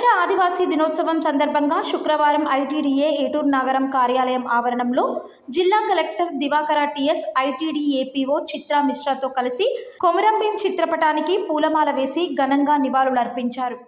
ప్రపంచ ఆదివాసీ దినోత్సవం సందర్భంగా శుక్రవారం ఐటీడీఏ ఏటూరు నగరం కార్యాలయం ఆవరణంలో జిల్లా collector Diwakara TS, ITD APO Chitra మిశ్రాతో కలిసి కొమరం భీం చిత్రపటానికి పూలమాల వేసి ఘనంగా నివాళులర్పించారు.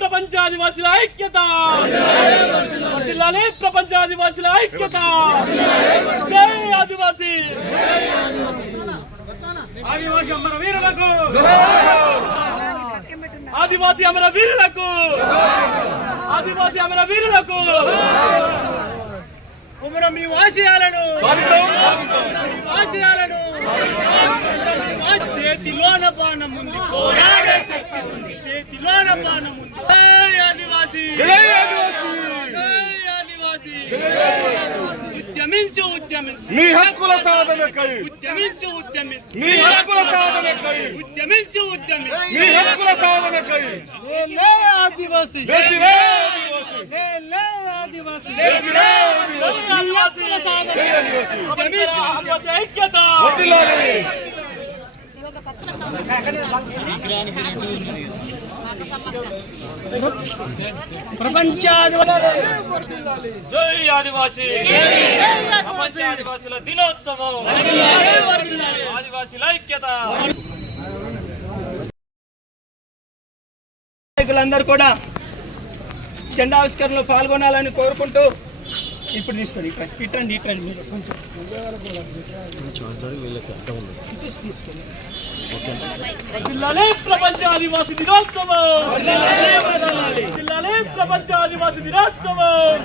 ప్రపంచ ఆదివాసీల ఐక్యత, ప్రపంచ ఆదివాసీల ఐక్యత. జై ఆదివాసీ, ఆదివాసీ అమర వీరులకు, ఆదివాసీ అమర వీరులకు, ఆదివాసీ అమర వీరులకు. కొమరం భీం ఆశయాలను, ఆశయాలను చేతిలోన బాణం ఉంది, పోరాడే శక్తి ఉంది, చేతిలోన బాణం ఉంది. జై ఆదివాసీ, జై ఆదివాసీ. ఉద్యమించు, ఉద్యమించు మీ హక్కుల సాధనకై, ఉద్యమించు, ఉద్యమించు మీ హక్కుల సాధనకై, ఉద్యమించు, ఉద్యమించు మీ హక్కుల సాధనకై. లే ఆదివాసీ, లే ఆదివాసీ, లే ఆదివాసీ సాధన, ఆదివాసీ ఐక్యత. ప్రపంచ జై ఆదివాసీ, ప్రపంచ ఆదివాసుల దినోత్సవం, ఆదివాసీల ఐక్యత. నాయకులందరూ కూడా జెండావిష్కరణలో పాల్గొనాలని కోరుకుంటూ ఇప్పుడు తీసుకొని ఇట్రండి మీరు కొంచెం తీసుకొని. జిల్లాలే ప్రపంచ ఆదివాసీ దినోత్సవం, జిల్లాలే ప్రపంచ ఆదివాసీ దినోత్సవం.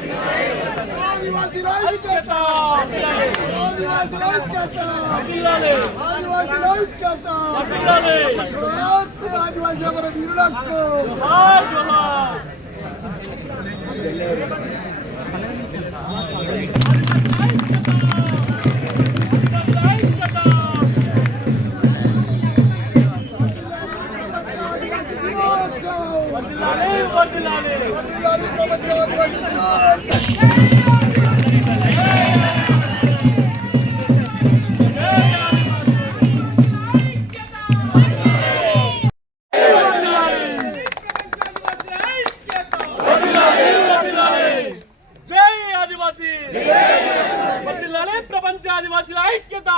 ప్రపంచ ఆదివాసీల ఐక్యత,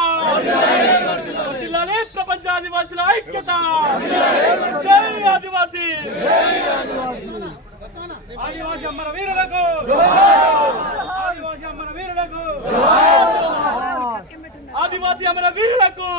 ప్రపంచ ఆదివాసీల ఐక్యత. జై ఆదివాసీ. ఆదివాసీ అమర వీరులకు ఆదివాసీ అమర వీరులకు ఆదివాసీ అమర వీరులకు